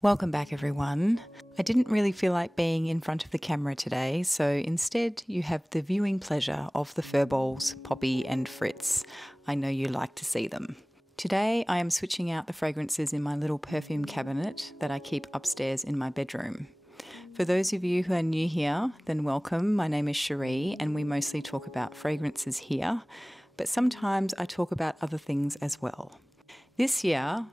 Welcome back everyone. I didn't really feel like being in front of the camera today, so instead you have the viewing pleasure of the furballs, Poppy and Fritz. I know you like to see them. Today I am switching out the fragrances in my little perfume cabinet that I keep upstairs in my bedroom. For those of you who are new here, then welcome. My name is Cherie and we mostly talk about fragrances here, but sometimes I talk about other things as well. This year,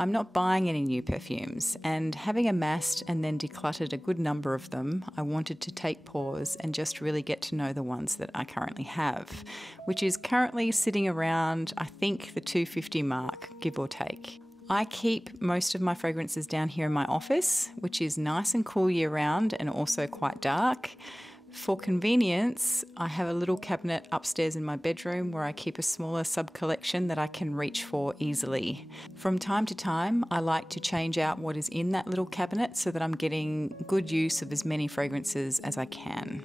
I'm not buying any new perfumes, and having amassed and then decluttered a good number of them, I wanted to take pause and just really get to know the ones that I currently have, which is currently sitting around, I think, the 250 mark, give or take. I keep most of my fragrances down here in my office, which is nice and cool year round and also quite dark. For convenience, I have a little cabinet upstairs in my bedroom where I keep a smaller sub-collection that I can reach for easily. From time to time, I like to change out what is in that little cabinet so that I'm getting good use of as many fragrances as I can.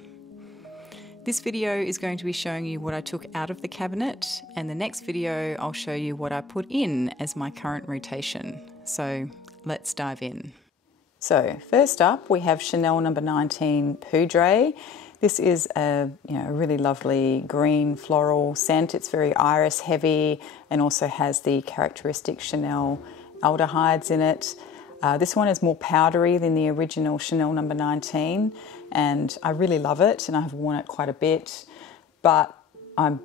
This video is going to be showing you what I took out of the cabinet, and the next video I'll show you what I put in as my current rotation. So let's dive in. So first up we have Chanel No. 19 Poudre. This is a really lovely green floral scent. It's very iris heavy and also has the characteristic Chanel aldehydes in it. This one is more powdery than the original Chanel No. 19 and I really love it and I've worn it quite a bit, but I'm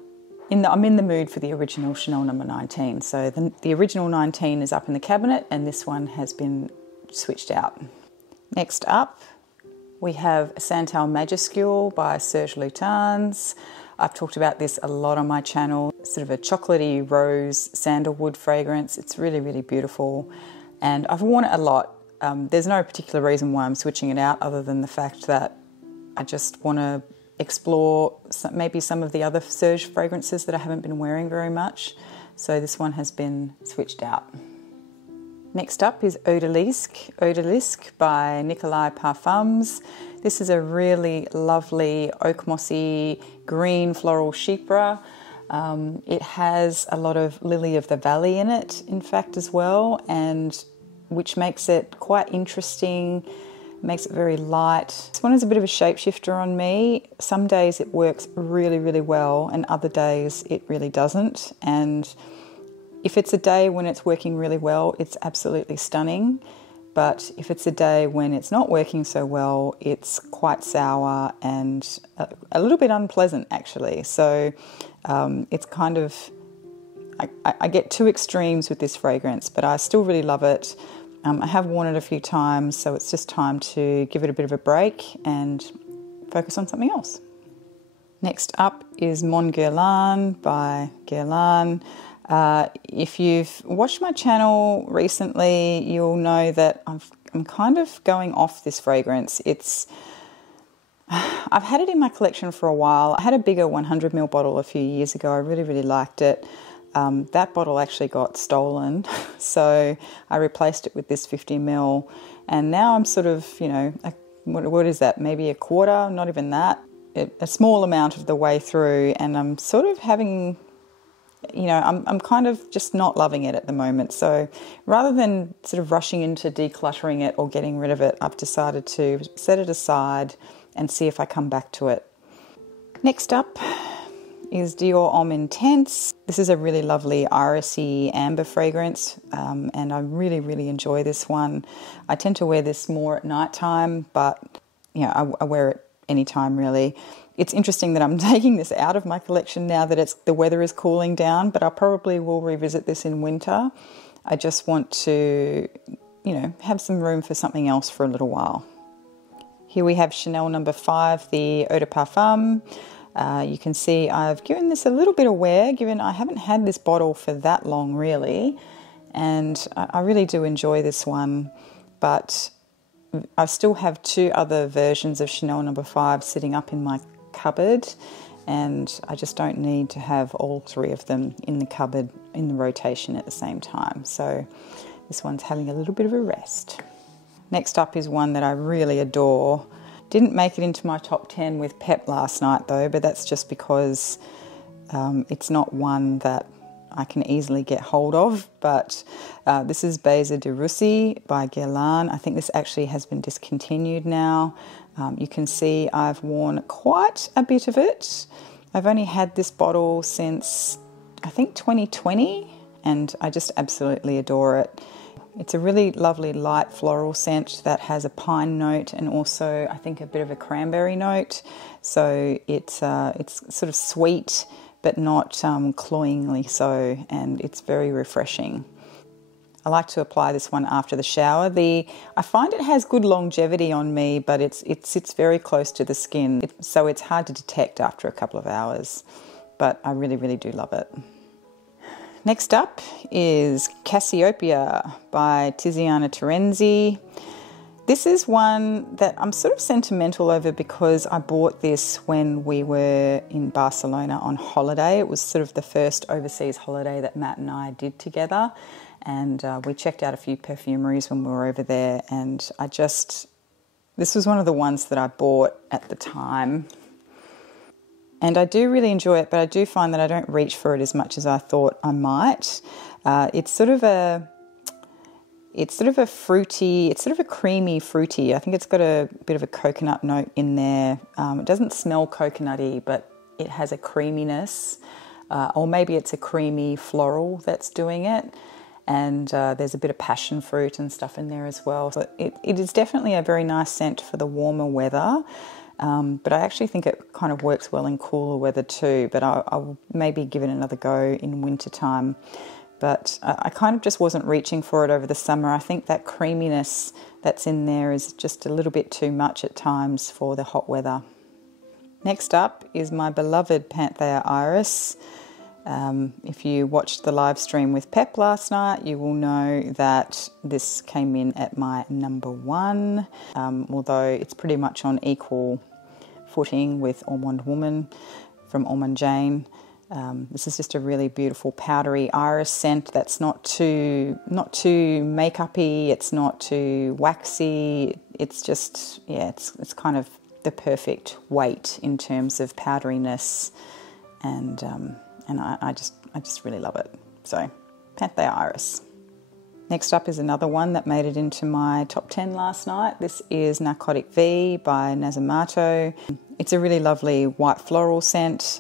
in the mood for the original Chanel No. 19. So the original 19 is up in the cabinet and this one has been switched out. Next up, we have Santal Majuscule by Serge Lutens. I've talked about this a lot on my channel. It's sort of a chocolatey rose sandalwood fragrance. It's really, really beautiful. And I've worn it a lot. There's no particular reason why I'm switching it out other than the fact that I just want to explore maybe some of the other Serge fragrances that I haven't been wearing very much. So this one has been switched out. Next up is Odalisque by Nicolai Parfums. This is a really lovely oak mossy green floral chypre. It has a lot of lily of the valley in it, in fact, as well, and which makes it quite interesting, makes it very light. This one is a bit of a shapeshifter on me. Some days it works really, really well, and other days it really doesn't. And if it's a day when it's working really well, it's absolutely stunning. But if it's a day when it's not working so well, it's quite sour and a little bit unpleasant, actually. So it's kind of, I get two extremes with this fragrance, but I still really love it. I have worn it a few times, so it's just time to give it a bit of a break and focus on something else. Next up is Mon Guerlain by Guerlain. If you've watched my channel recently, you'll know that I'm kind of going off this fragrance. I've had it in my collection for a while. I had a bigger 100ml bottle a few years ago. I really, really liked it. That bottle actually got stolen, so I replaced it with this 50ml, and now I'm sort of, what is that? Maybe a quarter, not even that, a small amount of the way through, and I'm sort of having, I'm kind of just not loving it at the moment. So rather than sort of rushing into decluttering it or getting rid of it, I've decided to set it aside and see if I come back to it. Next up is Dior Homme Intense. This is a really lovely irisy amber fragrance, and I really, really enjoy this one. I tend to wear this more at night time, but I wear it anytime really. It's interesting that I'm taking this out of my collection now that the weather is cooling down, but I probably will revisit this in winter. I just want to, have some room for something else for a little while. Here we have Chanel No. 5, the Eau de Parfum. You can see I've given this a little bit of wear, given I haven't had this bottle for that long really, and I really do enjoy this one, but I still have two other versions of Chanel No. 5 sitting up in my cupboard, and I just don't need to have all three of them in the cupboard in the rotation at the same time. So this one's having a little bit of a rest. Next up is one that I really adore. Didn't make it into my top 10 with Pep last night though, but that's just because it's not one that I can easily get hold of, but this is Baiser de Russie by Guerlain. I think this actually has been discontinued now. You can see I've worn quite a bit of it. I've only had this bottle since I think 2020, and I just absolutely adore it. It's a really lovely light floral scent that has a pine note and also I think a bit of a cranberry note. So it's sort of sweet but not cloyingly so, and it's very refreshing. I like to apply this one after the shower. I find it has good longevity on me, but it sits very close to the skin, so it's hard to detect after a couple of hours. But I really, really do love it. Next up is Cassiopea by Tiziana Terenzi. This is one that I'm sort of sentimental over because I bought this when we were in Barcelona on holiday. It was sort of the first overseas holiday that Matt and I did together, and we checked out a few perfumeries when we were over there, and this was one of the ones that I bought at the time. And I do really enjoy it, but I do find that I don't reach for it as much as I thought I might. It's sort of a creamy fruity. I think it's got a bit of a coconut note in there. It doesn't smell coconutty, but it has a creaminess, or maybe it's a creamy floral that's doing it. And there's a bit of passion fruit and stuff in there as well. So it is definitely a very nice scent for the warmer weather. But I actually think it kind of works well in cooler weather too, but I'll maybe give it another go in winter time. But I kind of just wasn't reaching for it over the summer. I think that creaminess that's in there is just a little bit too much at times for the hot weather. Next up is my beloved Panthea Iris. If you watched the live stream with Pep last night, you will know that this came in at my number 1, although it's pretty much on equal footing with Almond Woman from Almond Jane. This is just a really beautiful powdery iris scent that's not too makeup-y, it's not too waxy. It's just, yeah, it's kind of the perfect weight in terms of powderiness, and I just really love it. So, Panthea Iris. Next up is another one that made it into my top 10 last night. This is Narcotic V by Nasomato. It's a really lovely white floral scent,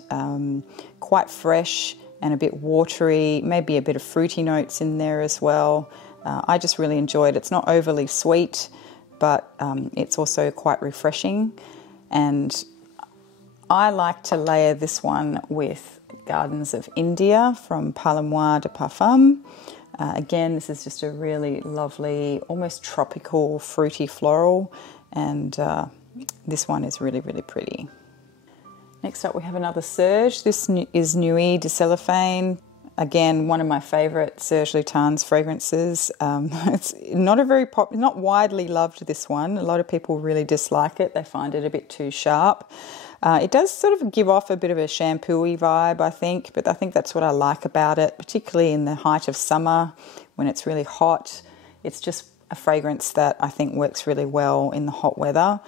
quite fresh and a bit watery, maybe a bit of fruity notes in there as well. I just really enjoy it. It's not overly sweet, but it's also quite refreshing. And I like to layer this one with Gardens of India from Parfumes de Parfums. Again, this is just a really lovely, almost tropical, fruity floral, and this one is really, really pretty. Next up we have another Serge. This is Nuit de Cellophane. Again, one of my favourite Serge Lutens fragrances. It's not widely loved, this one. A lot of people really dislike it. They find it a bit too sharp. It does sort of give off a bit of a shampoo-y vibe, I think, but I think that's what I like about it, particularly in the height of summer when it's really hot. It's just a fragrance that I think works really well in the hot weather.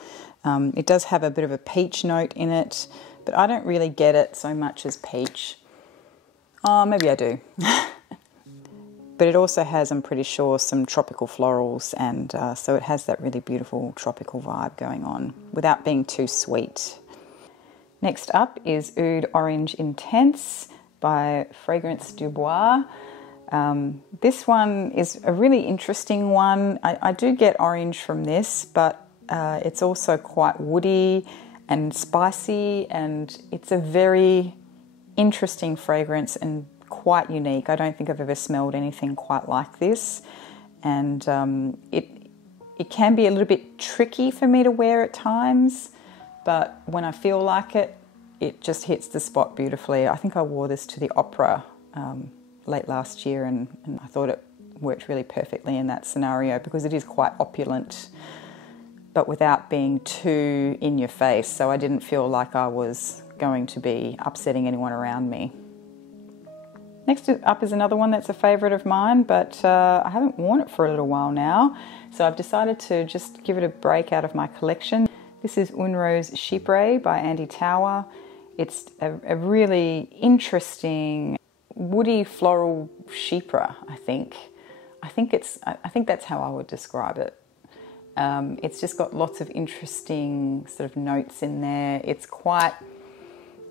It does have a bit of a peach note in it, but I don't really get it so much as peach. Oh, maybe I do. But it also has, I'm pretty sure, some tropical florals, and so it has that really beautiful tropical vibe going on without being too sweet. Next up is Oud Orange Intense by Fragrance du Bois. This one is a really interesting one. I do get orange from this, but it's also quite woody and spicy, and it's a very interesting fragrance and quite unique. I don't think I've ever smelled anything quite like this, and it can be a little bit tricky for me to wear at times, but when I feel like it, it just hits the spot beautifully. I think I wore this to the opera late last year, and I thought it worked really perfectly in that scenario because it is quite opulent, but without being too in your face, so I didn't feel like I was going to be upsetting anyone around me. Next up is another one that's a favourite of mine, but I haven't worn it for a little while now, so I've decided to just give it a break out of my collection. This is Une Rose Chypree by Andy Tower. It's a really interesting woody floral Chypree, I think. I think that's how I would describe it. It's just got lots of interesting sort of notes in there. It's quite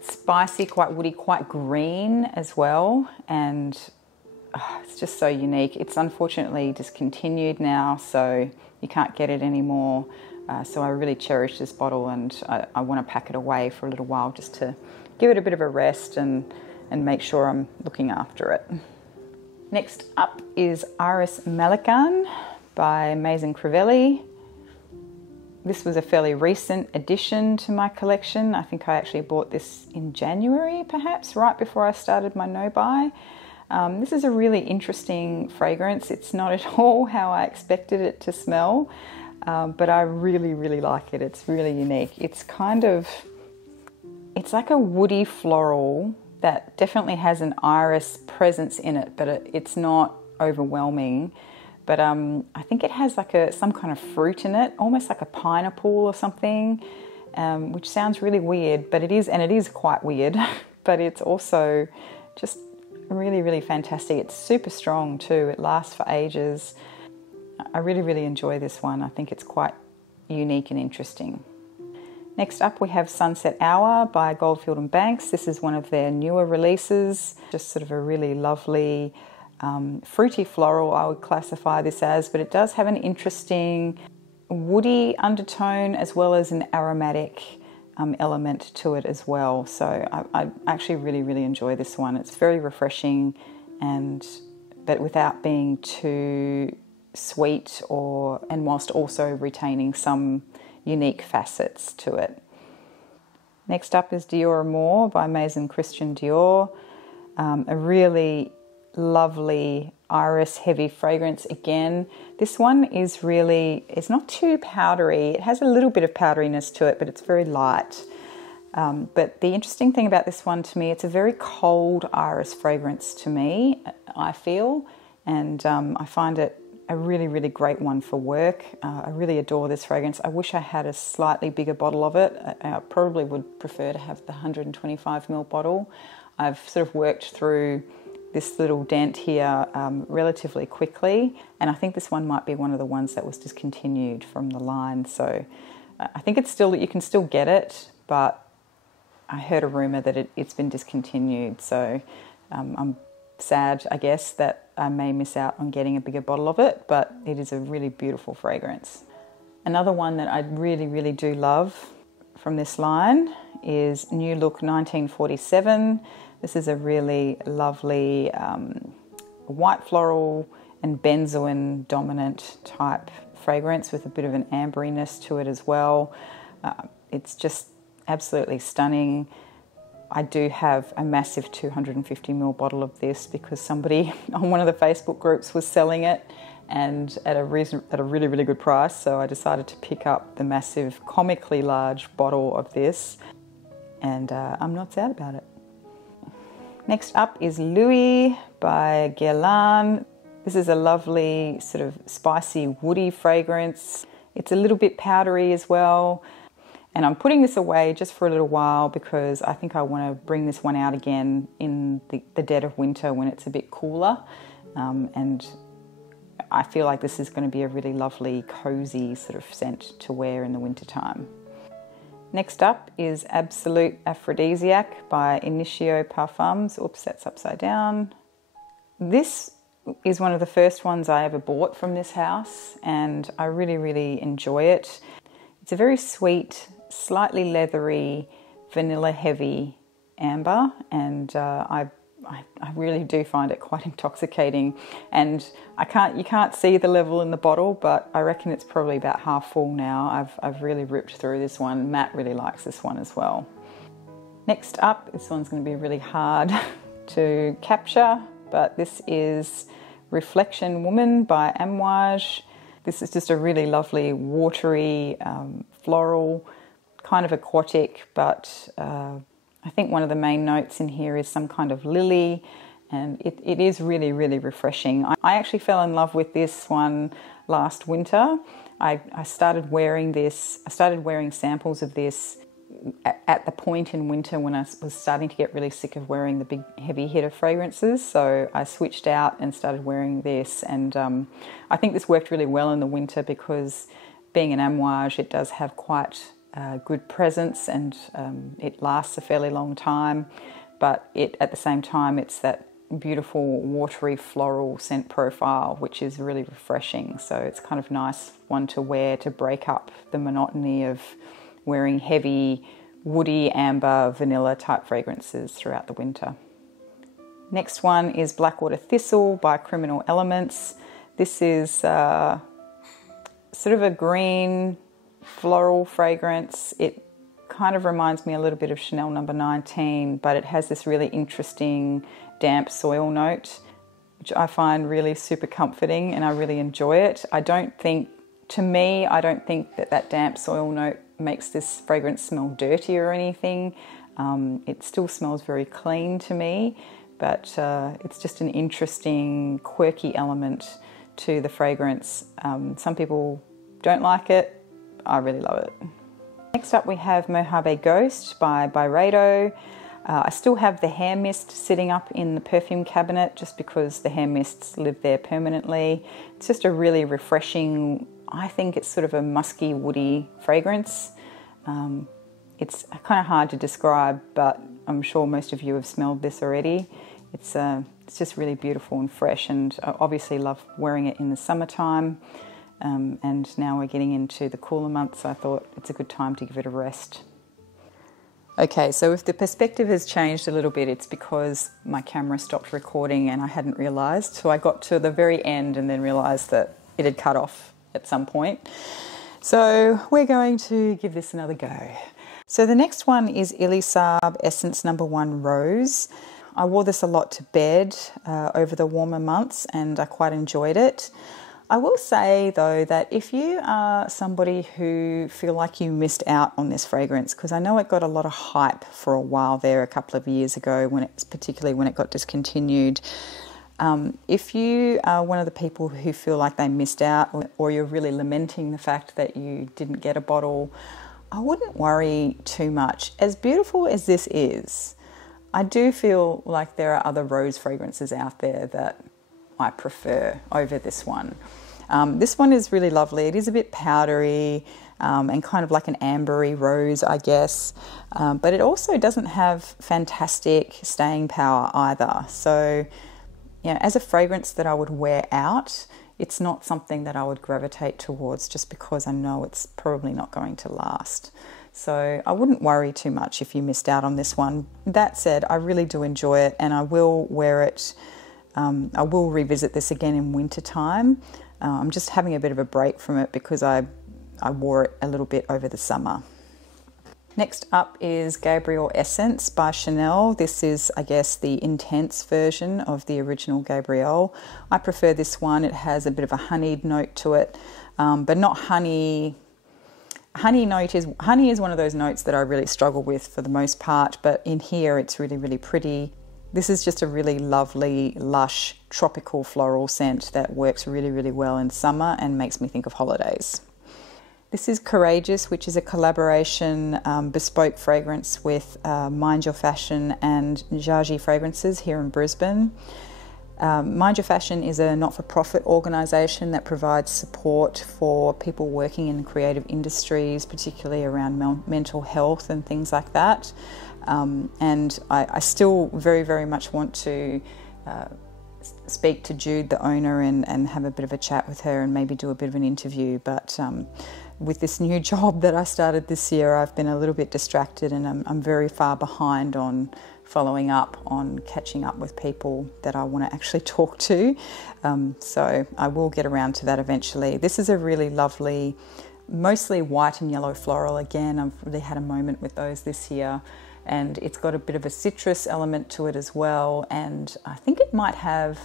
spicy, quite woody, quite green as well, and it's just so unique. It's unfortunately discontinued now, so you can't get it anymore. So I really cherish this bottle, and I want to pack it away for a little while just to give it a bit of a rest and make sure I'm looking after it. Next up is Iris Melican by Maison Crivelli. This was a fairly recent addition to my collection. I think I actually bought this in January, perhaps, right before I started my no-buy. This is a really interesting fragrance. It's not at all how I expected it to smell, but I really, really like it. It's really unique. It's like a woody floral that definitely has an iris presence in it, but it's not overwhelming. But I think it has like some kind of fruit in it, almost like a pineapple or something, which sounds really weird, but it is quite weird, but it's also just really, really fantastic. It's super strong too. It lasts for ages. I really, really enjoy this one. I think it's quite unique and interesting. Next up we have Sunset Hour by Goldfield & Banks. This is one of their newer releases, just sort of a really lovely fruity floral, I would classify this as, but it does have an interesting woody undertone as well as an aromatic element to it as well. So I actually really, really enjoy this one. It's very refreshing, but without being too sweet and whilst also retaining some unique facets to it. Next up is Dior Amour by Maison Christian Dior. A really lovely iris heavy fragrance again. This one it's not too powdery. It has a little bit of powderiness to it, but it's very light. But the interesting thing about this one to me, it's a very cold iris fragrance to me, I feel, and I find it a really, really great one for work. I really adore this fragrance. I wish I had a slightly bigger bottle of it. I probably would prefer to have the 125ml bottle. I've sort of worked through this little dent here relatively quickly, and I think this one might be one of the ones that was discontinued from the line. So I think you can still get it, but I heard a rumour that it's been discontinued. So I'm sad, I guess, that I may miss out on getting a bigger bottle of it, but it is a really beautiful fragrance. Another one that I really, really do love from this line is New Look 1947. This is a really lovely white floral and benzoin dominant type fragrance with a bit of an amberiness to it as well. It's just absolutely stunning. I do have a massive 250ml bottle of this because somebody on one of the Facebook groups was selling it, and at a really, really good price. So I decided to pick up the massive, comically large bottle of this, and I'm not sad about it. Next up is Louis by Guerlain. This is a lovely sort of spicy woody fragrance. It's a little bit powdery as well. And I'm putting this away just for a little while because I think I want to bring this one out again in the dead of winter when it's a bit cooler. And I feel like this is going to be a really lovely, cozy sort of scent to wear in the winter time. Next up is Absolute Aphrodisiac by Initio Parfums. Oops, that's upside down. This is one of the first ones I ever bought from this house, and I really, really enjoy it. It's a very sweet, slightly leathery, vanilla heavy amber, and I really do find it quite intoxicating. And you can't see the level in the bottle, but I reckon it's probably about half full now. I've really ripped through this one. Matt really likes this one as well. Next up, this one's going to be really hard to capture, but this is Reflection Woman by Amouage. This is just a really lovely watery floral, kind of aquatic, but I think one of the main notes in here is some kind of lily, and it is really, really refreshing. I actually fell in love with this one last winter. I started wearing this. I started wearing samples of this at the point in winter when I was starting to get really sick of wearing the big heavy hitter fragrances. So I switched out and started wearing this, and I think this worked really well in the winter because being an amouage, it does have quite good presence, and it lasts a fairly long time, but at the same time it's that beautiful watery floral scent profile, which is really refreshing. So it's kind of nice one to wear to break up the monotony of wearing heavy woody, amber, vanilla type fragrances throughout the winter. Next one is Blackwater Thistle by Criminal Elements. This is sort of a green floral fragrance. It kind of reminds me a little bit of Chanel No. 19, but it has this really interesting damp soil note, which I find really super comforting, and I really enjoy it. I don't think that damp soil note makes this fragrance smell dirty or anything. It still smells very clean to me, but it's just an interesting, quirky element to the fragrance. Some people don't like it. I really love it. Next up we have Mojave Ghost by Byredo. I still have the hair mist sitting up in the perfume cabinet just because the hair mists live there permanently. It's just a really refreshing, I think it's sort of a musky, woody fragrance. It's kind of hard to describe, but I'm sure most of you have smelled this already. It's just really beautiful and fresh, and I obviously love wearing it in the summertime. And now we're getting into the cooler months, so I thought it's a good time to give it a rest. Okay, so if the perspective has changed a little bit, it's because my camera stopped recording and I hadn't realised. So I got to the very end and then realised that it had cut off at some point. So we're going to give this another go. So the next one is Elie Saab Essence No. 1 Rose. I wore this a lot to bed over the warmer months and I quite enjoyed it. I will say though that if you are somebody who feel like you missed out on this fragrance, because I know it got a lot of hype for a while there a couple of years ago, particularly when it got discontinued. If you are one of the people who feel like they missed out, or you're really lamenting the fact that you didn't get a bottle, I wouldn't worry too much. As beautiful as this is, I do feel like there are other rose fragrances out there that I prefer over this one. This one is really lovely. It is a bit powdery and kind of like an ambery rose, I guess. But it also doesn't have fantastic staying power either. So, as a fragrance that I would wear out, it's not something that I would gravitate towards just because I know it's probably not going to last. So I wouldn't worry too much if you missed out on this one. That said, I really do enjoy it and I will wear it. I will revisit this again in winter time. I'm just having a bit of a break from it because I wore it a little bit over the summer. Next up is Gabrielle Essence by Chanel. This is, I guess, the intense version of the original Gabrielle. I prefer this one. It has a bit of a honeyed note to it, but not honey. Honey is one of those notes that I really struggle with for the most part, but in here it's really, really pretty. This is just a really lovely, lush, tropical floral scent that works really, really well in summer and makes me think of holidays. This is Courageous, which is a collaboration bespoke fragrance with Mind Your Fashion and Jaji Fragrances here in Brisbane. Mind Your Fashion is a not-for-profit organisation that provides support for people working in creative industries, particularly around mental health and things like that. And I still very, very much want to speak to Jude, the owner, and have a bit of a chat with her and maybe do a bit of an interview. But with this new job that I started this year, I've been a little bit distracted and I'm very far behind on following up on catching up with people that I want to actually talk to. So I will get around to that eventually. This is a really lovely, mostly white and yellow floral. Again, I've really had a moment with those this year. And it's got a bit of a citrus element to it as well. And I think it might have,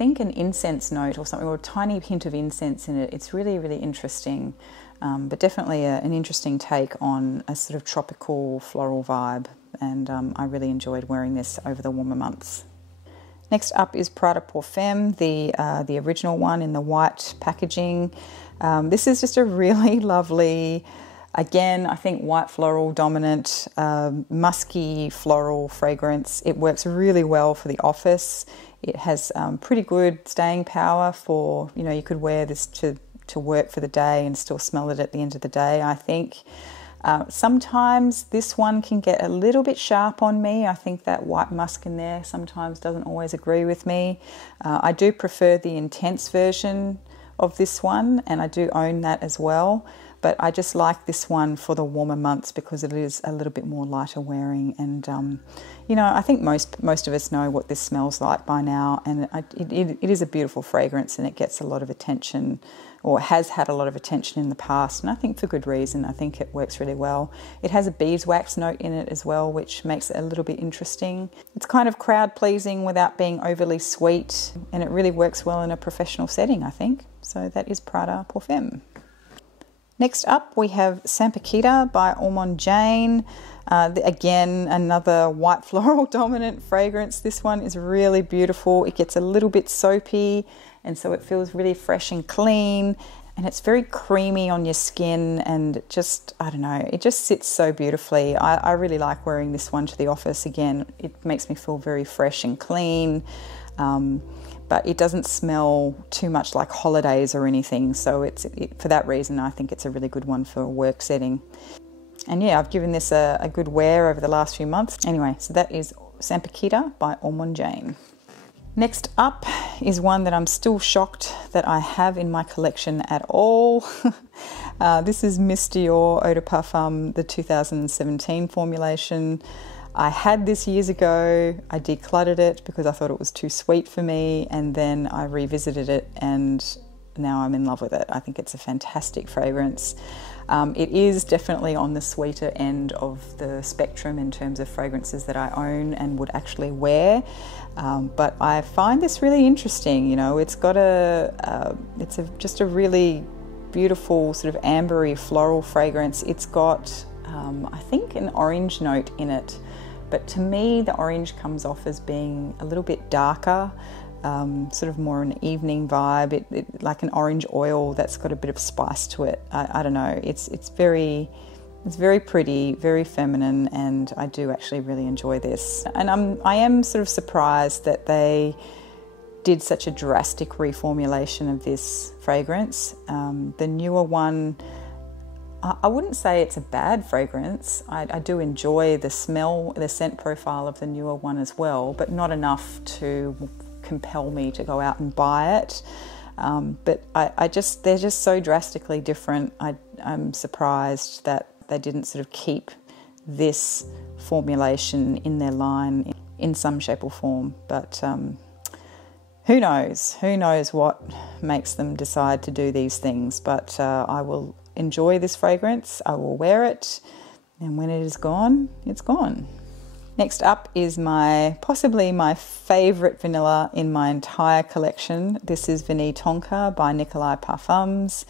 an incense note or something, or a tiny hint of incense in it. It's really, really interesting, but definitely an interesting take on a sort of tropical floral vibe. And I really enjoyed wearing this over the warmer months. Next up is Prada Parfums, the original one in the white packaging. This is just a really lovely Again, I think white floral dominant, musky floral fragrance. It works really well for the office. It has pretty good staying power for, you know, you could wear this to work for the day and still smell it at the end of the day, I think. Sometimes this one can get a little bit sharp on me. I think that white musk in there sometimes doesn't always agree with me. I do prefer the intense version of this one, and I do own that as well. But I just like this one for the warmer months because it is a little bit more lighter wearing. And, you know, I think most of us know what this smells like by now. And it is a beautiful fragrance, and it gets a lot of attention, or has had a lot of attention in the past. And I think for good reason. I think it works really well. It has a beeswax note in it as well, which makes it a little bit interesting. It's kind of crowd pleasing without being overly sweet. And it really works well in a professional setting, I think. So that is Prada Parfum. Next up, we have Sampaquita by Ormond Jane. Again, another white floral dominant fragrance. This one is really beautiful. It gets a little bit soapy, and so it feels really fresh and clean. And it's very creamy on your skin, and just, I don't know, it just sits so beautifully. I really like wearing this one to the office. Again, it makes me feel very fresh and clean. But it doesn't smell too much like holidays or anything. So for that reason, I think it's a really good one for a work setting. And yeah, I've given this a good wear over the last few months. Anyway, so that is Sampaquita by Ormond Jane. Next up is one that I'm still shocked that I have in my collection at all. This is Miss Dior Eau de Parfum, the 2017 formulation. I had this years ago. I decluttered it because I thought it was too sweet for me, and then I revisited it and now I'm in love with it. I think it's a fantastic fragrance. It is definitely on the sweeter end of the spectrum in terms of fragrances that I own and would actually wear, but I find this really interesting. You know, it's got just a really beautiful sort of ambery floral fragrance. It's got I think an orange note in it. But to me, the orange comes off as being a little bit darker, sort of more an evening vibe, like an orange oil that's got a bit of spice to it. I don't know. It's very pretty, very feminine, and I do actually really enjoy this. And I am sort of surprised that they did such a drastic reformulation of this fragrance. The newer one, I wouldn't say it's a bad fragrance. I do enjoy the smell, the scent profile of the newer one as well, but not enough to compel me to go out and buy it. But they're just so drastically different. I'm surprised that they didn't sort of keep this formulation in their line in some shape or form. But who knows? Who knows what makes them decide to do these things? But I will enjoy this fragrance. I will wear it, and when it is gone, it's gone. Next up is possibly my favourite vanilla in my entire collection. This is Vanille Tonka by Nicolai Parfums.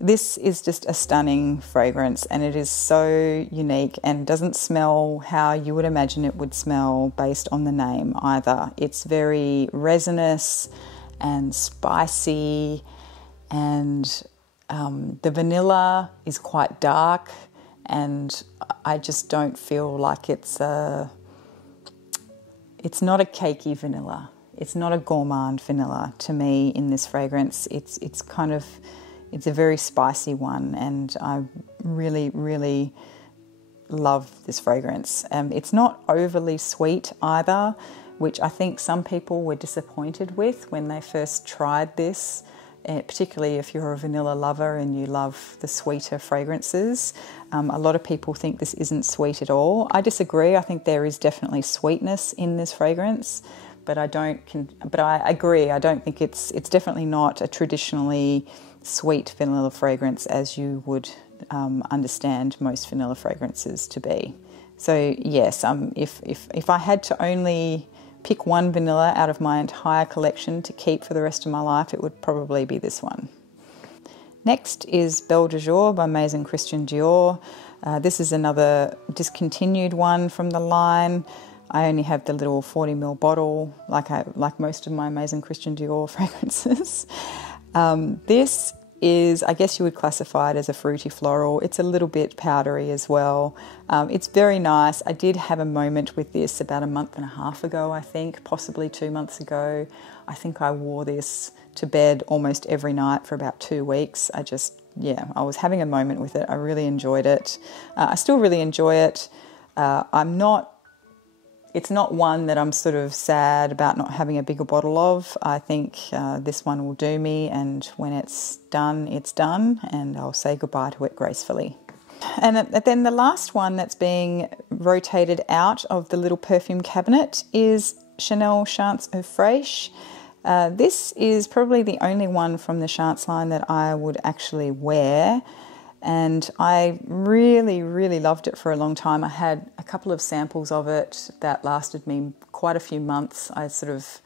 This is just a stunning fragrance, and it is so unique and doesn't smell how you would imagine it would smell based on the name either. It's very resinous and spicy, and the vanilla is quite dark, and I just don't feel like it's not a cakey vanilla. It's not a gourmand vanilla to me in this fragrance. It's a very spicy one, and I really, really love this fragrance. It's not overly sweet either, which I think some people were disappointed with when they first tried this. Particularly if you're a vanilla lover and you love the sweeter fragrances. A lot of people think this isn't sweet at all. I disagree. I think there is definitely sweetness in this fragrance, but I agree. I don't think it's definitely not a traditionally sweet vanilla fragrance as you would understand most vanilla fragrances to be. So yes, if I had to only pick one vanilla out of my entire collection to keep for the rest of my life, it would probably be this one. Next is Belle de Jour by Maison Christian Dior. This is another discontinued one from the line. I only have the little 40ml bottle, like most of my Maison Christian Dior fragrances. This is, I guess you would classify it as a fruity floral. It's a little bit powdery as well. It's very nice. I did have a moment with this about a month and a half ago, I think, possibly 2 months ago. I think I wore this to bed almost every night for about 2 weeks. I was having a moment with it. I really enjoyed it. I still really enjoy it. It's not one that I'm sort of sad about not having a bigger bottle of. I think this one will do me, and when it's done, and I'll say goodbye to it gracefully. And then the last one that's being rotated out of the little perfume cabinet is Chanel Chance Eau Fraiche. This is probably the only one from the Chance line that I would actually wear. And I really, really loved it for a long time. I had a couple of samples of it that lasted me quite a few months. I sort of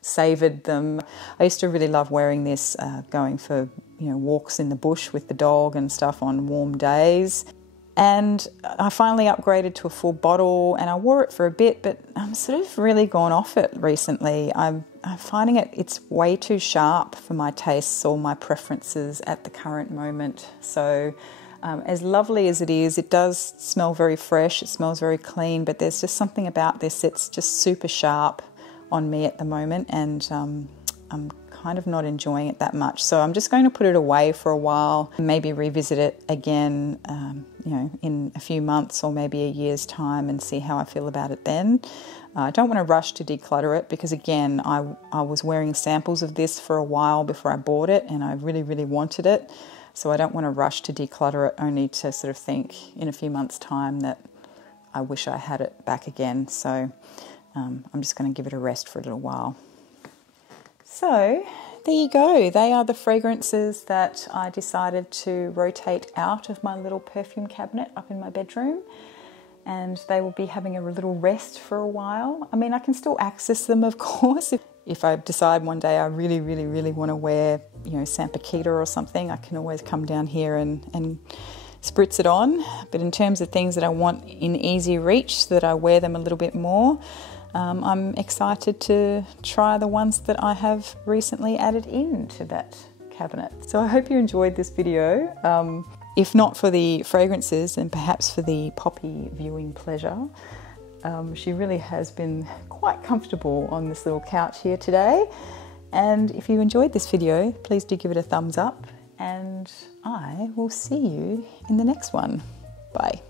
savoured them. I used to really love wearing this, going for walks in the bush with the dog and stuff on warm days. And I finally upgraded to a full bottle, and I wore it for a bit, but I'm sort of really gone off it recently. I'm finding it's way too sharp for my tastes or my preferences at the current moment. So as lovely as it is, it does smell very fresh, it smells very clean, but there's just something about this that's just super sharp on me at the moment, and I'm kind of not enjoying it that much. So I'm just going to put it away for a while and maybe revisit it again, in a few months or maybe a year's time, and see how I feel about it then. I don't want to rush to declutter it because, again, I was wearing samples of this for a while before I bought it, and I really, really wanted it. So I don't want to rush to declutter it, only to sort of think in a few months' time that I wish I had it back again. So I'm just going to give it a rest for a little while. So there you go. They are the fragrances that I decided to rotate out of my little perfume cabinet up in my bedroom, and they will be having a little rest for a while. I mean, I can still access them, of course. If I decide one day I really, really, really want to wear, San Paquita or something, I can always come down here and spritz it on. But in terms of things that I want in easy reach so that I wear them a little bit more, I'm excited to try the ones that I have recently added into that cabinet. So I hope you enjoyed this video. If not for the fragrances, then perhaps for the Poppy viewing pleasure. She really has been quite comfortable on this little couch here today. And if you enjoyed this video, please do give it a thumbs up, and I will see you in the next one. Bye.